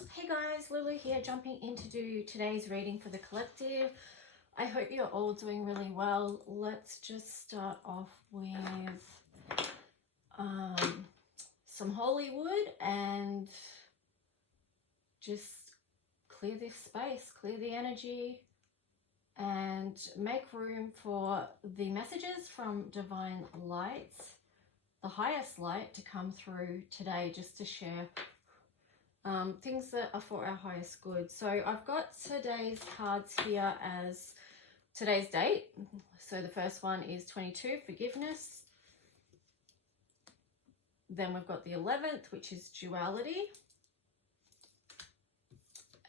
Hey guys, Lulu here, jumping in to do today's reading for the collective. I hope you're all doing really well. Let's just start off with some holy wood and just clear this space, clear the energy, and make room for the messages from Divine Light, the highest light, to come through today, just to share things that are for our highest good. So I've got today's cards here as today's date. So the first one is 22, forgiveness. Then we've got the 11th, which is duality.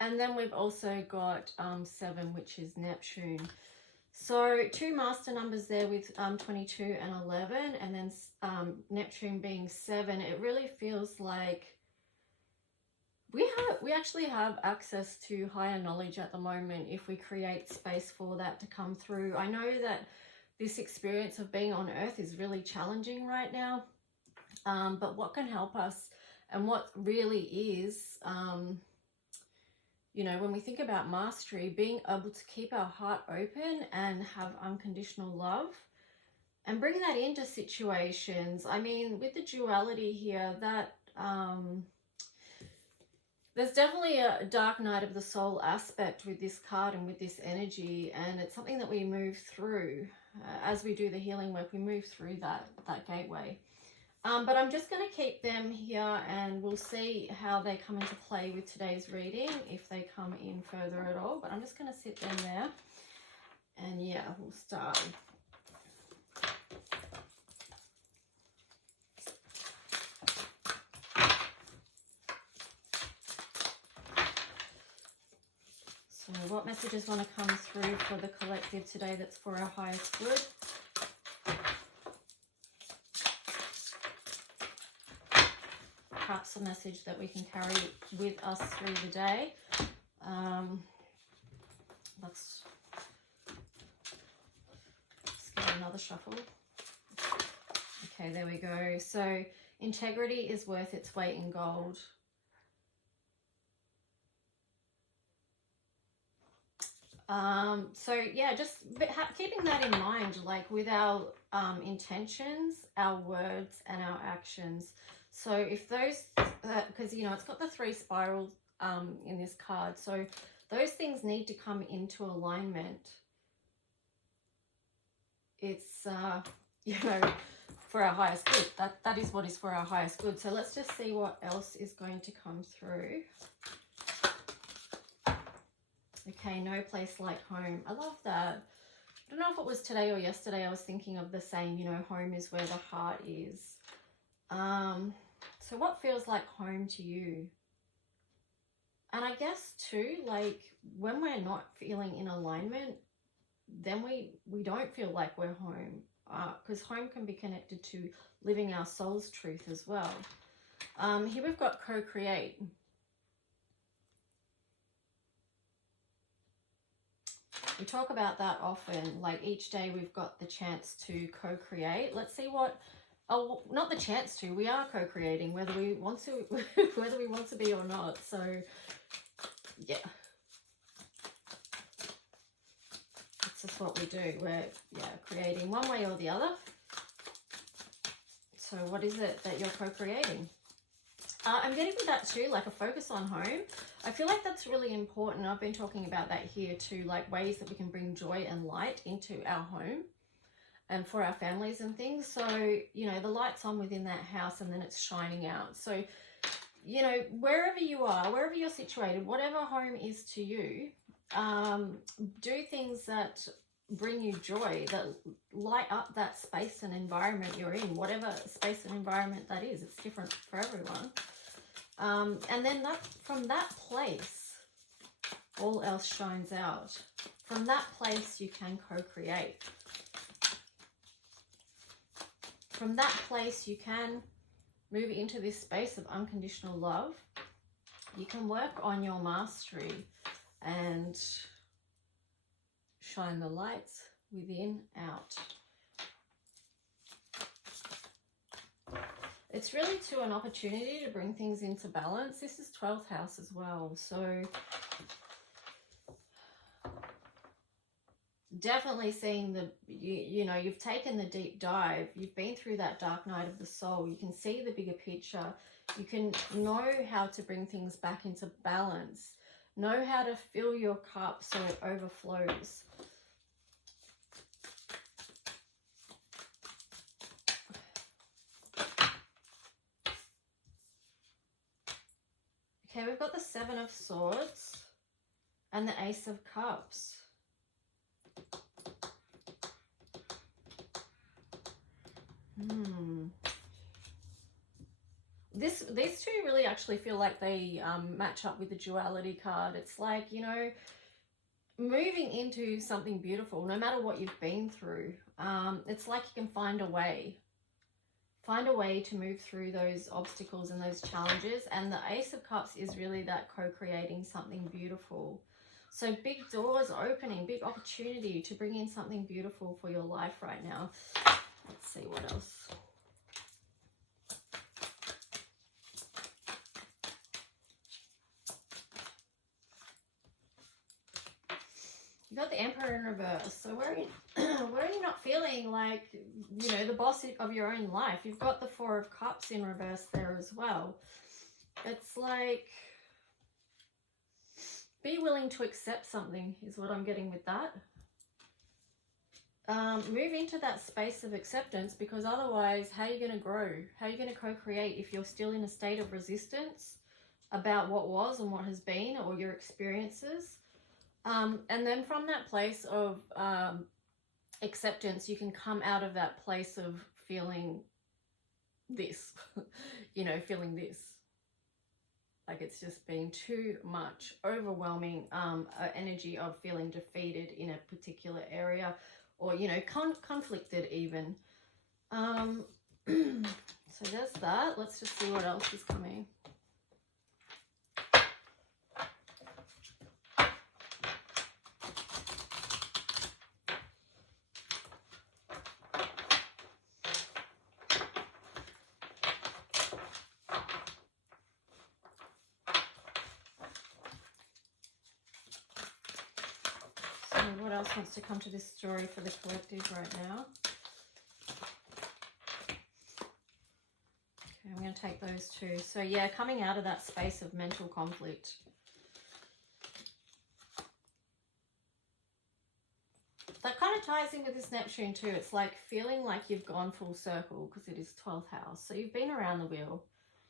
And then we've also got 7, which is Neptune. So 2 master numbers there with 22 and 11, and then Neptune being 7. It really feels like we actually have access to higher knowledge at the moment if we create space for that to come through. I know that this experience of being on Earth is really challenging right now, but what can help us and what really is, you know, when we think about mastery, being able to keep our heart open and have unconditional love and bring that into situations. I mean, with the duality here, that there's definitely a dark night of the soul aspect with this card and with this energy, and it's something that we move through as we do the healing work. We move through that gateway. But I'm just going to keep them here, and we'll see how they come into play with today's reading, if they come in further at all. But I'm just going to sit them there, and yeah, we'll start. So what messages want to come through for the collective today that's for our highest good? Perhaps a message that we can carry with us through the day. Let's get another shuffle. Okay, there we go. So integrity is worth its weight in gold. So yeah, just keeping that in mind, like with our intentions, our words, and our actions. So if those, because you know, it's got the 3 spirals in this card, so those things need to come into alignment. It's you know, for our highest good. That is what is for our highest good. So let's just see what else is going to come through. Okay, no place like home. I love that. I don't know if it was today or yesterday I was thinking of the saying, you know, home is where the heart is. So what feels like home to you? And I guess too, like when we're not feeling in alignment, then we don't feel like we're home, because home can be connected to living our soul's truth as well. Here we've got co-create. We talk about that often, like each day we've got the chance to co-create. Let's see what, oh, not the chance to, we are co-creating whether we want to, whether we want to be or not. So yeah, that's just what we do. We're creating one way or the other. So what is it that you're co-creating? I'm getting with that too, like a focus on home. I feel like that's really important. I've been talking about that here too, like ways that we can bring joy and light into our home and for our families and things. So, you know, the light's on within that house and then it's shining out. So, you know, wherever you are, wherever you're situated, whatever home is to you, do things that bring you joy, that light up that space and environment you're in, whatever space and environment that is. It's different for everyone. And then from that place, all else shines out. From that place, you can co-create. From that place, you can move into this space of unconditional love. You can work on your mastery and shine the lights within, out. It's really too an opportunity to bring things into balance. This is 12th house as well. So definitely seeing the, you know, you've taken the deep dive. You've been through that dark night of the soul. You can see the bigger picture. You can know how to bring things back into balance. Know how to fill your cup so it overflows. Okay, we've got the Seven of Swords and the Ace of Cups. These two really actually feel like they match up with the duality card. It's like, you know, moving into something beautiful, no matter what you've been through. It's like you can find a way. Find a way to move through those obstacles and those challenges. And the Ace of Cups is really that co-creating something beautiful. So big doors opening, big opportunity to bring in something beautiful for your life right now. Let's see what else. You got the Emperor in reverse. So where are you not feeling like, you know, the boss of your own life? You've got the Four of Cups in reverse there as well. It's like, be willing to accept something is what I'm getting with that. Move into that space of acceptance, because otherwise, how are you going to grow? How are you going to co-create if you're still in a state of resistance about what was and what has been, or your experiences? And then from that place of acceptance, you can come out of that place of feeling this, you know, feeling this. Like it's just been too much, overwhelming energy of feeling defeated in a particular area, or, you know, conflicted even. So there's that. Let's just see what else is coming. What else wants to come to this story for the collective right now? Okay, I'm going to take those two. So yeah, coming out of that space of mental conflict. That kind of ties in with this Neptune too. It's like feeling like you've gone full circle, because it is 12th house. So you've been around the wheel.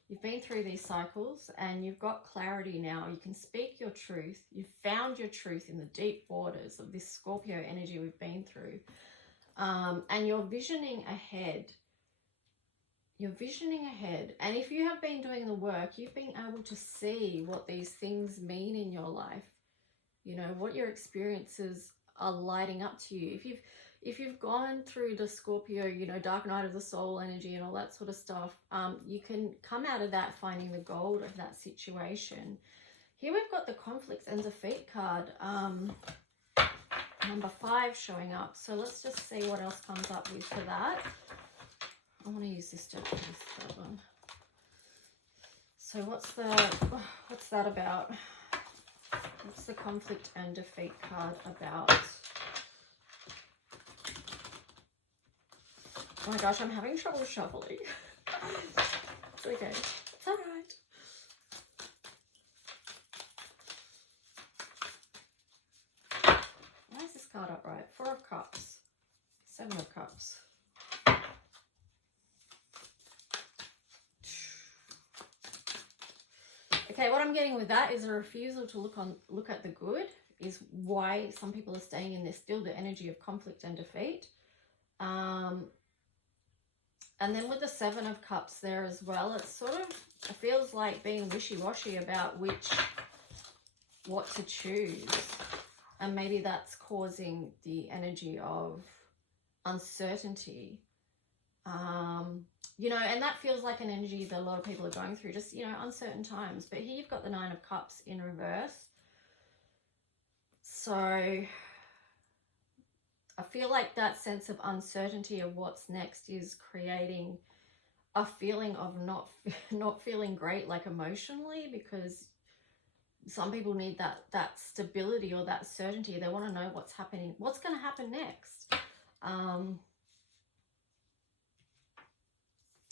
You've been through these cycles and you've got clarity now. You can speak your truth. You've found your truth in the deep waters of this Scorpio energy we've been through. And you're visioning ahead. You're visioning ahead. And if you have been doing the work, you've been able to see what these things mean in your life. You know, what your experiences are lighting up to you. If you've gone through the Scorpio, you know, dark night of the soul energy and all that sort of stuff, you can come out of that finding the gold of that situation. Here we've got the conflicts and defeat card, number 5 showing up. So let's just see what else comes up with for that. I want to use this deck for this third one. So what's that about? What's the conflict and defeat card about? Oh my gosh, I'm having trouble shuffling. It's okay. It's all right. Why is this card upright? 4 of Cups. 7 of Cups. Okay, what I'm getting with that is a refusal to look at the good, is why some people are staying in this, still the energy of conflict and defeat. And then with the 7 of Cups there as well, it sort of feels like being wishy-washy about what to choose. And maybe that's causing the energy of uncertainty. You know, and that feels like an energy that a lot of people are going through, just, you know, uncertain times. But here you've got the 9 of Cups in reverse. So I feel like that sense of uncertainty of what's next is creating a feeling of not feeling great, like emotionally, because some people need that stability or that certainty. They want to know what's happening, what's going to happen next.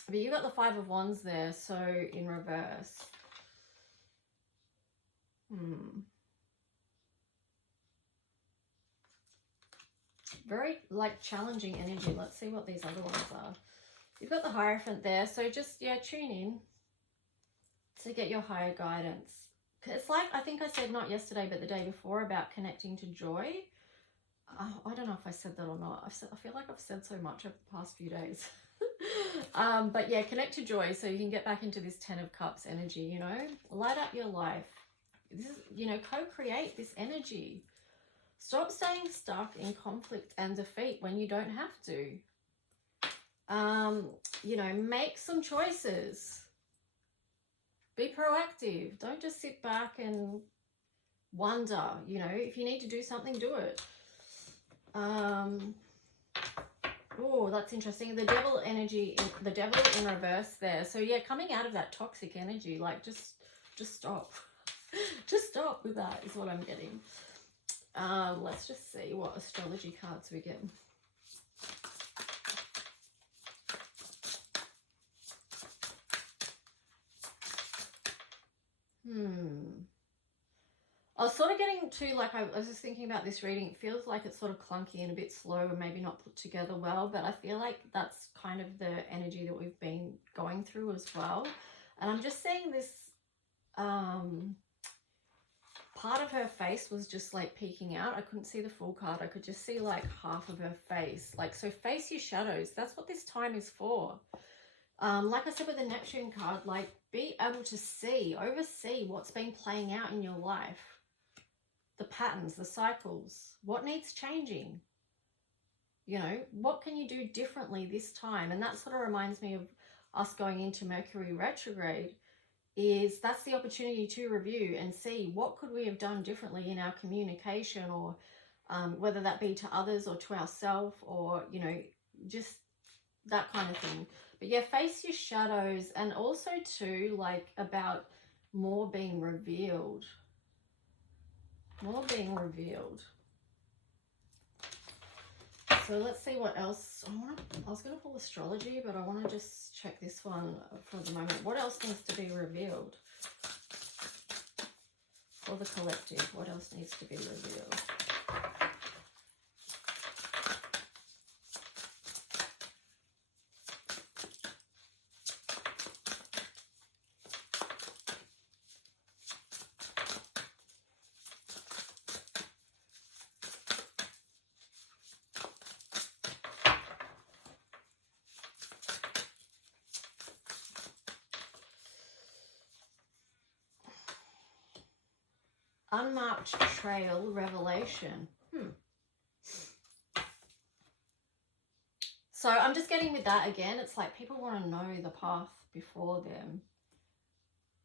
But you got the Five of Wands there, so in reverse. Very like challenging energy. Let's see what these other ones are. You've got the Hierophant there, so just, yeah, tune in to get your higher guidance. It's like, I think I said not yesterday but the day before about connecting to joy. I don't know if I said that or not. I feel like I've said so much over the past few days. But yeah, connect to joy so you can get back into this 10 of Cups energy, you know. Light up your life. This is, you know, co-create this energy. Stop staying stuck in conflict and defeat when you don't have to. You know, make some choices. Be proactive. Don't just sit back and wonder. You know, if you need to do something, do it. Oh, that's interesting. The Devil energy, the Devil in reverse there. So yeah, coming out of that toxic energy, like just stop. Just stop with that is what I'm getting. Let's just see what astrology cards we get. I was sort of getting to, like, I was just thinking about this reading. It feels like it's sort of clunky and a bit slow and maybe not put together well, but I feel like that's kind of the energy that we've been going through as well. And I'm just seeing this, part of her face was just like peeking out. I couldn't see the full card. I could just see like half of her face. Like, so face your shadows. That's what this time is for. Like I said with the Neptune card, like, be able to see, oversee what's been playing out in your life. The patterns, the cycles, what needs changing? You know, what can you do differently this time? And that sort of reminds me of us going into Mercury retrograde. Is that's the opportunity to review and see what could we have done differently in our communication, or whether that be to others or to ourselves, or, you know, just that kind of thing. But yeah, face your shadows, and also too, like, about more being revealed. More being revealed. So let's see what else. I was going to pull astrology, but I want to just check this one for the moment. What else needs to be revealed for the collective? What else needs to be revealed? Unmarked trail revelation. So I'm just getting with that again. It's like people want to know the path before them.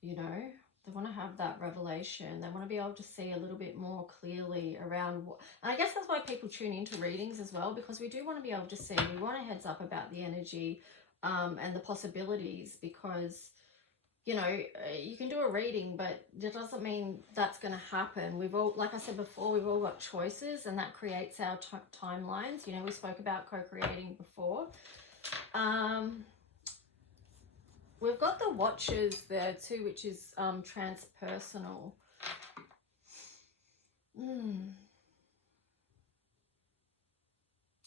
You know, they want to have that revelation. They want to be able to see a little bit more clearly around what, and I guess that's why people tune into readings as well, because we do want to be able to see. We want a heads up about the energy and the possibilities, because, you know, you can do a reading, but it doesn't mean that's going to happen. We've all, like I said before, we've all got choices, and that creates our timelines. You know, we spoke about co-creating before. We've got the Watchers there too, which is transpersonal.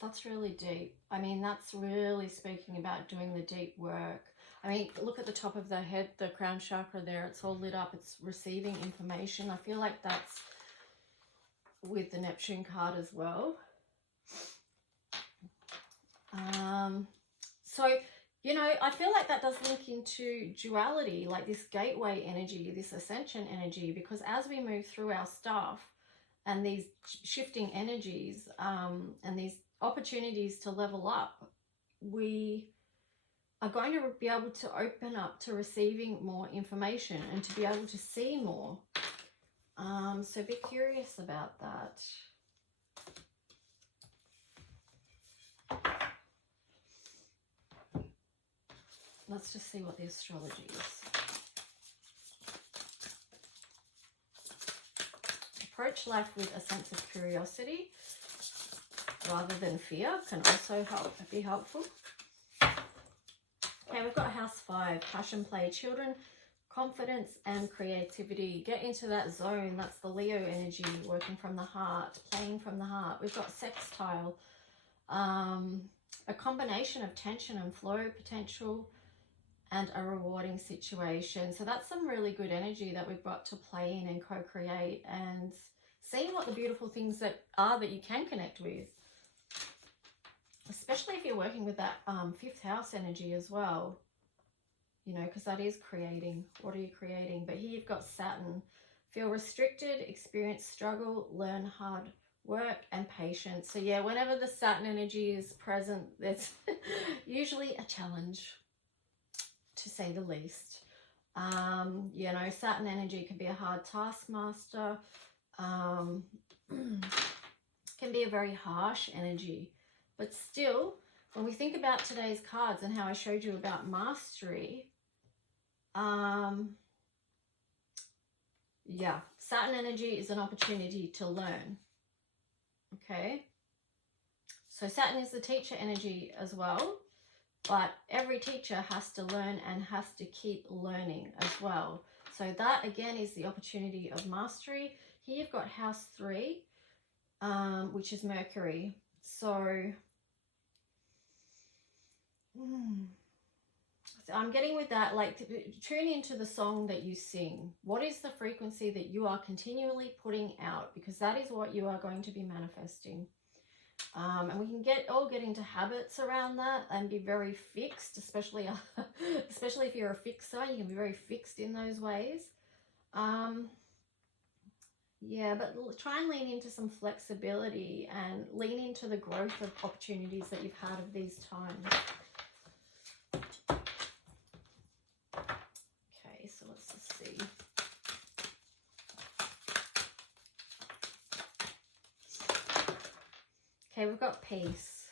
That's really deep. I mean, that's really speaking about doing the deep work. I mean, look at the top of the head, the crown chakra there. It's all lit up. It's receiving information. I feel like that's with the Neptune card as well. So, you know, I feel like that does link into duality, like this gateway energy, this ascension energy, because as we move through our stuff and these shifting energies and these opportunities to level up, we are going to be able to open up to receiving more information and to be able to see more. So be curious about that. Let's just see what the astrology is. Approach life with a sense of curiosity rather than fear can also be helpful. Okay, we've got house 5, passion, play, children, confidence and creativity. Get into that zone. That's the Leo energy, working from the heart, playing from the heart. We've got sextile, a combination of tension and flow potential, and a rewarding situation. So that's some really good energy that we've got to play in and co-create, and seeing what the beautiful things that you can connect with. Especially if you're working with that 5th house energy as well, you know, because that is creating. What are you creating? But here you've got Saturn. Feel restricted, experience struggle, learn hard work and patience. So yeah, whenever the Saturn energy is present, it's usually a challenge, to say the least. You know, Saturn energy can be a hard taskmaster, can be a very harsh energy. But still, when we think about today's cards and how I showed you about mastery, yeah, Saturn energy is an opportunity to learn. Okay, so Saturn is the teacher energy as well, but every teacher has to learn and has to keep learning as well. So that again is the opportunity of mastery. Here you've got house 3, which is Mercury. So I'm getting with that, like, tune into the song that you sing. What is the frequency that you are continually putting out? Because that is what you are going to be manifesting. And we can get into habits around that and be very fixed, especially if you're a fixer, you can be very fixed in those ways. Yeah, but try and lean into some flexibility and lean into the growth of opportunities that you've had of these times. Okay, so let's just see. Okay, we've got peace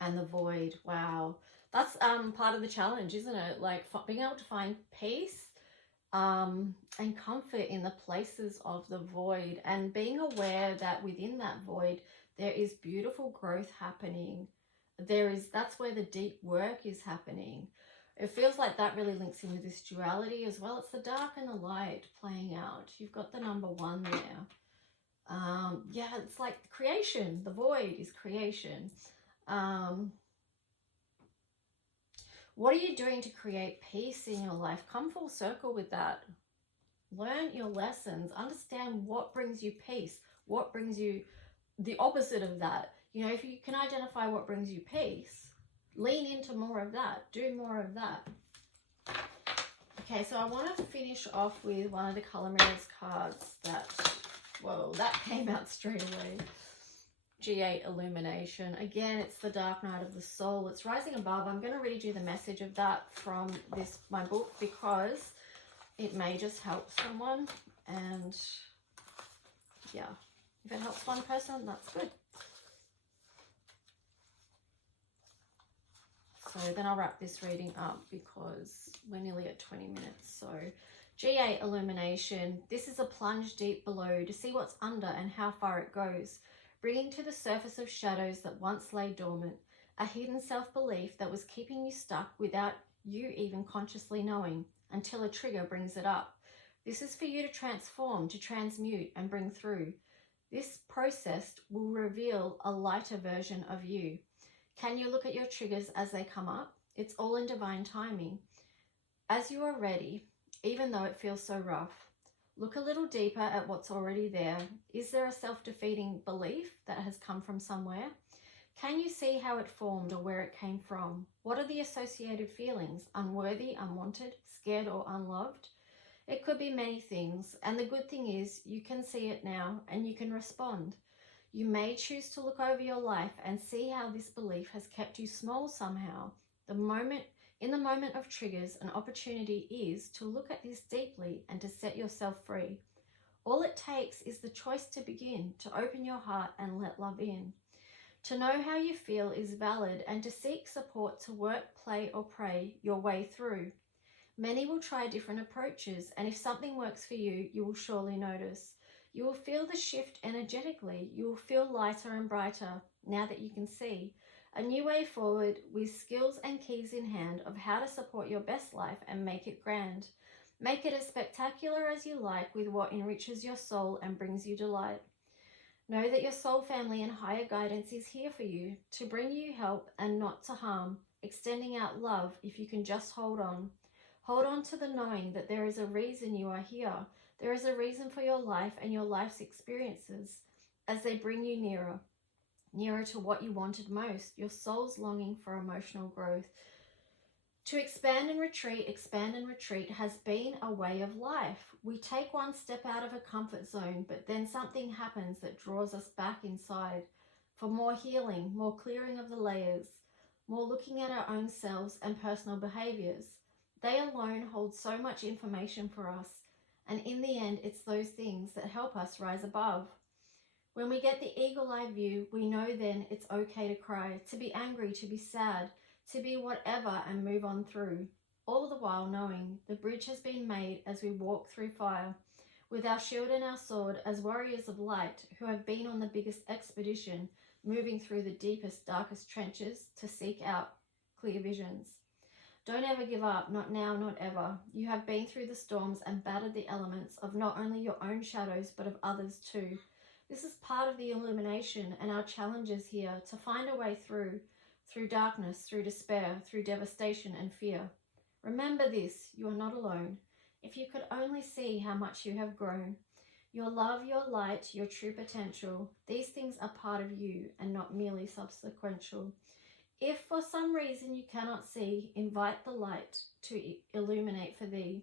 and the void. Wow. That's part of the challenge, isn't it? Like being able to find peace and comfort in the places of the void, and being aware that within that void there is beautiful growth happening. That's where the deep work is happening. It feels like that really links in with this duality as well. It's the dark and the light playing out. You've got the number 1 there. Yeah, it's like creation. The void is creation. What are you doing to create peace in your life? Come full circle with that. Learn your lessons. Understand what brings you peace. What brings you the opposite of that. You know, if you can identify what brings you peace, lean into more of that. Do more of that. Okay, so I want to finish off with one of the Color Mirrors cards that, whoa, that came out straight away. G8 Illumination. Again, it's the Dark Night of the Soul. It's rising above. I'm going to read you the message of that from my book, because it may just help someone. And yeah, if it helps one person, that's good. So then I'll wrap this reading up because we're nearly at 20 minutes. So G8 Illumination. This is a plunge deep below to see what's under and how far it goes, bringing to the surface of shadows that once lay dormant, a hidden self-belief that was keeping you stuck without you even consciously knowing, until a trigger brings it up. This is for you to transform, to transmute and bring through. This process will reveal a lighter version of you. Can you look at your triggers as they come up? It's all in divine timing. As you are ready, even though it feels so rough, look a little deeper at what's already there. Is there a self-defeating belief that has come from somewhere? Can you see how it formed or where it came from? What are the associated feelings? Unworthy, unwanted, scared or unloved? It could be many things, and the good thing is you can see it now and you can respond. You may choose to look over your life and see how this belief has kept you small somehow. In the moment of triggers, an opportunity is to look at this deeply and to set yourself free. All it takes is the choice to begin, to open your heart and let love in. To know how you feel is valid, and to seek support to work, play, or pray your way through. Many will try different approaches, and if something works for you, you will surely notice. You will feel the shift energetically. You will feel lighter and brighter now that you can see a new way forward with skills and keys in hand of how to support your best life and make it grand. Make it as spectacular as you like with what enriches your soul and brings you delight. Know that your soul family and higher guidance is here for you, to bring you help and not to harm, extending out love if you can just hold on. Hold on to the knowing that there is a reason you are here. There is a reason for your life and your life's experiences as they bring you nearer to what you wanted most, your soul's longing for emotional growth. To expand and retreat has been a way of life. We take one step out of a comfort zone, but then something happens that draws us back inside for more healing, more clearing of the layers, more looking at our own selves and personal behaviors. They alone hold so much information for us, and in the end, it's those things that help us rise above. When we get the eagle-eye view, we know then it's okay to cry, to be angry, to be sad, to be whatever and move on through, all the while knowing the bridge has been made as we walk through fire, with our shield and our sword as warriors of light who have been on the biggest expedition, moving through the deepest, darkest trenches to seek out clear visions. Don't ever give up, not now, not ever. You have been through the storms and battered the elements of not only your own shadows, but of others too. This is part of the illumination and our challenges here to find a way through darkness, through despair, through devastation and fear. Remember this, you are not alone. If you could only see how much you have grown, your love, your light, your true potential, these things are part of you and not merely subsequential. If for some reason you cannot see, invite the light to illuminate for thee,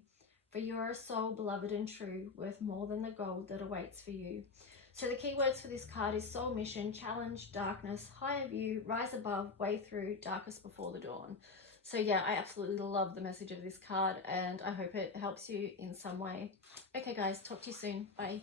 for you are a soul beloved and true, worth more than the gold that awaits for you. So the key words for this card is soul mission, challenge, darkness, higher view, rise above, way through, darkest before the dawn. So yeah, I absolutely love the message of this card, and I hope it helps you in some way. Okay guys, talk to you soon. Bye.